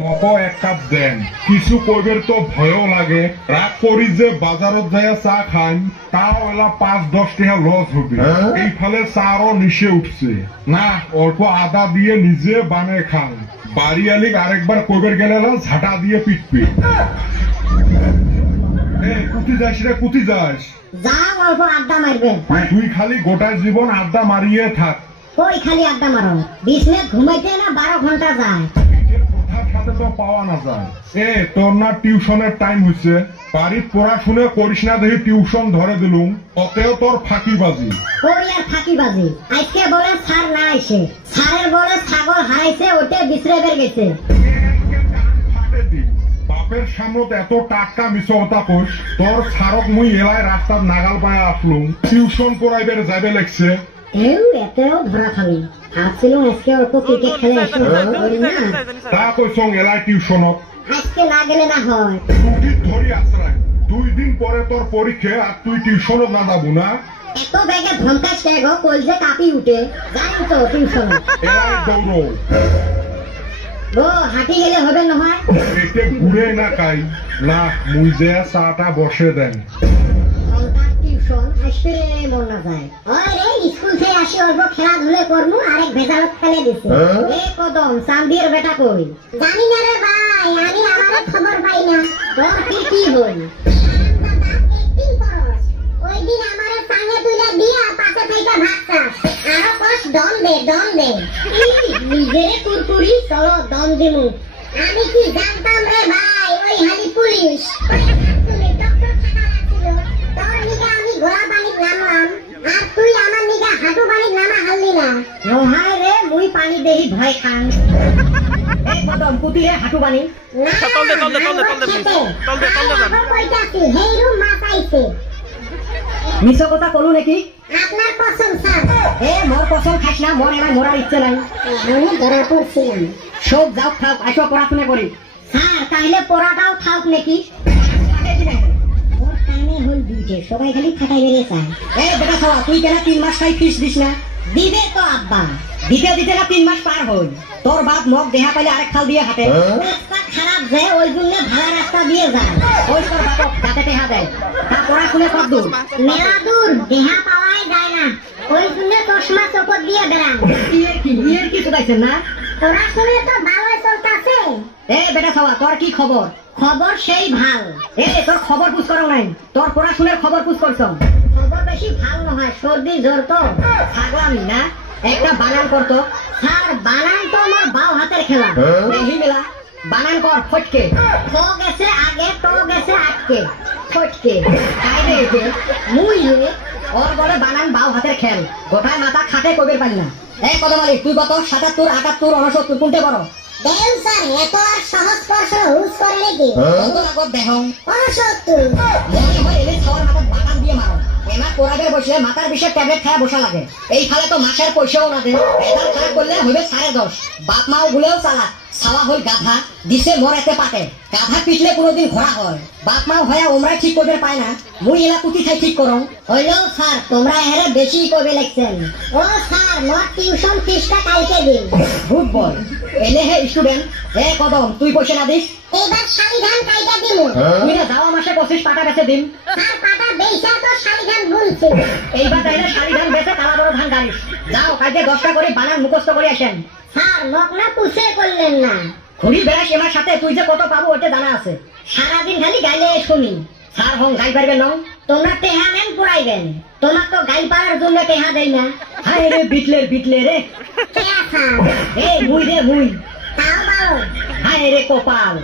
Mock এক cup দেন, কিছু কইবের তো ভয়ও লাগে। রাগ করি যে বাজারত যাইয়া চা খান, তাও এলা ৫-১০ টাকা লস হবে। এই ফলে চারও নিশে উঠছে না, অল্প আদা দিয়ে নিজে বানিয়ে খান। বাড়ি আলিক আরেকবার কইবের গেলে ঝাঁটা দিয়ে পিটপি। কুতি যাস রে, কুতি যাস? অল্প আড্ডা মারবেন। তুই খালি গোটা জীবন আড্ডা মারিয়ে থাক। কই খালি আড্ডা মারো? ২০ মিনিট ঘুমাইতে না ১২ ঘন্টা যায়। সাথে তো পাওয়া না যায়। তোর না টিউশনের টাইম হচ্ছে, বাড়ির পড়াশুনে করিস না দেখি টিউশন ধরে দিলুম, অতেও তোর ফাঁকিবাজি। কই আর ফাঁকিবাজি? আজকে বলে স্যার না আইছে, স্যারের বলে ছাগল হারাইছে, ওতে বিছরে বের গেছে। বাপের সামনে এত টাটকা মিছো কথা কোস, তোর ছাড়ক মুই এলায় রাস্তার নাগাল পায়ে আসলুম, টিউশন পড়াইবার যাবে লাগছে। এতেও ধরা খালি ভাবছিলাম আজকে অল্প ক্রিকেট খেলে এসে তা কইসং এলায় টিউশনত আজকে না গেলে না হয়। ধরি আছরাই ২ দিন পরে তোর পরীক্ষা, আর তুই টিউশনত না যাবো না? এত ব্যাগে ধমকাশ গো, কই যে কাঁপি উঠে যাই তো টিউশন। এলায় দৌড় গো, হাঁটি গেলে হবে নহয়? এতে ঘুরে না কাই না, মুই যে চাটা বসে দেন। টিউশন আসবে মন না যায়। স্কুল থেকে আসি অল্প খেলাধুলা করবো, আরেক ভেজালত ফেলে দিছে। কদম চান্দির বেটা কই? জানি না রে ভাই, আমি আমার খবর পাই না। তোর কি হই? ওই দিন আমারে সামনে তুলে দিয়া পাশে থেকে ভাগছাস, আরো কষ্ট দম দে। নিজেরে কুরকুরি চলো দম দিমু। আমি কি জানতাম রে ভাই, ওই হালি পুলিশ। পানি দেহি ভয় খান। হাঁটু পানি মিছো কথা কলু নাকি? আপনার পছন্দ স্যার। মোর পছন্দ খাইস না, মোর এবার মরার ইচ্ছে নাই। আমি ধরা পড়ছিলাম। সব যাও থাক, আসো পড়াশোনা করি। স্যার তাইলে পড়াটাও থাক নাকি? সবাই খালি খাটাই বেরিয়ে চায়। বেটা সবা, তুই কেন ৩ মাস খাই ফিস দিস না? দিবে তো আব্বা। দিতে না ৩ মাস পার হই, তোর বাপ মগ দেহা পাইলে আরেক খাল দিয়ে হাঁটে। রাস্তা খারাপ যায়, ওই জন্য ভাড়া রাস্তা দিয়ে যায়। ওই তোর বাপক যাতে দেহা দেয়। তা পড়াশুনে কত দূর? মেলা দূর, দেহা পাওয়াই যায় না, ওই জন্য চশমা চোপর দিয়ে বেড়ান। ইয়ের কি শুধাইছেন না? পড়াশুনে তো ভালোই চলতেছে। বেটা সবা, তোর কি খবর? খবর সেই ভাল। তোর খবর পুষ করো নাই, তোর পড়াশুনের খবর পুষ করছ। খবর বেশি ভাল নহয়, সর্দি জ্বর তো। ছাগলামি না, একটা বানান করতো। স্যার বানান তো আমার বাও হাতের খেলা। দেখি মেলা বানান কর। ফটকে খ গেছে আগে, ট গেছে আটকে, ফটকে কাইদে এসে মুই ওর বলে বানান বাও হাতের খেল। গোটায় মাথা খাটে কবির পারি না। কত মালিক, তুই কত? ৭৭, ৭৮, ৬৯ কোনটে বড়? দেন স্যার, এত আর সহজ প্রশ্ন হুস করে নাকি? কত লাগত দেহং? ৬৯। মনে হয় এলে খাওয়ার মাথার বাটান দিয়ে মারো। এমার পোড়াদের বসে মাথার বিষে ট্যাবলেট খায় বসা লাগে। এই ফালে তো মাসের পয়সাও না দেয়। এটা খারাপ করলে হইবে ১০.৫। বাপ মাও গুলেও চালাক, ছাওয়া হল গাধা, দিছে মরেতে পাতে। গাধা পিটলে কোনোদিন ঘোড়া হয়। বাপ মাও হয়া ওমরা ঠিক করবে পায় না, মুই এলা কুটি খাই ঠিক করো। হইলেও স্যার তোমরা এরে বেশি করবে লাগছেন। ও স্যার, মোর টিউশন ফিসটা কালকে দিন। Good boy. এলে হে স্টুডেন্ট। কদম, তুই পয়সা না দিস? এবার শালি ধান কাইটা দিমু। তুই না যাওয়া মাসে ২৫ পাটা বেচে দিন। আর পাটা বেচা তো শালি ধান বলছে। এইবার তাইলে শালি ধান বেচে কালা বড় ধান গাড়িস। যাও কাজে ১০টা করে বানান মুখস্থ করে আসেন। স্যার মক না পুষে করলেন না। ঘুরি বেড়াস আমার সাথে, তুই যে কত পাবো ওটা জানা আছে। সারাদিন খালি গাইলে শুনি। স্যার হং গাই পারবেন না? তোমরা টেহা নেন পড়াইবেন, তোমার তো গাই পাড়ার জন্য টেহা দেয় না। হায় রে বিটলে রে। মুই রে মুই। হায় রে কপাল।